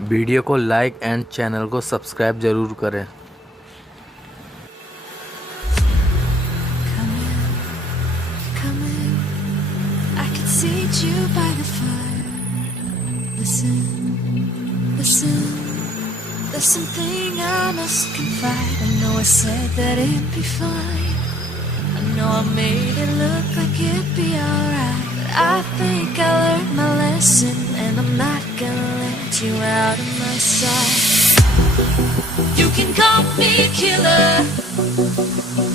Video को like and channel को subscribe ज़रूर करें। Come in, I can seat you by the fire. Listen, listen, there's something I must confide. I know I said that it'd be fine. I know I made it look like it'd be alright, but I think I learned my lesson, and I'm not gonna let you out of my sight. You can call me killer,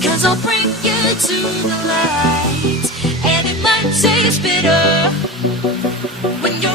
'cause I'll bring you to the light, and it might taste bitter when you're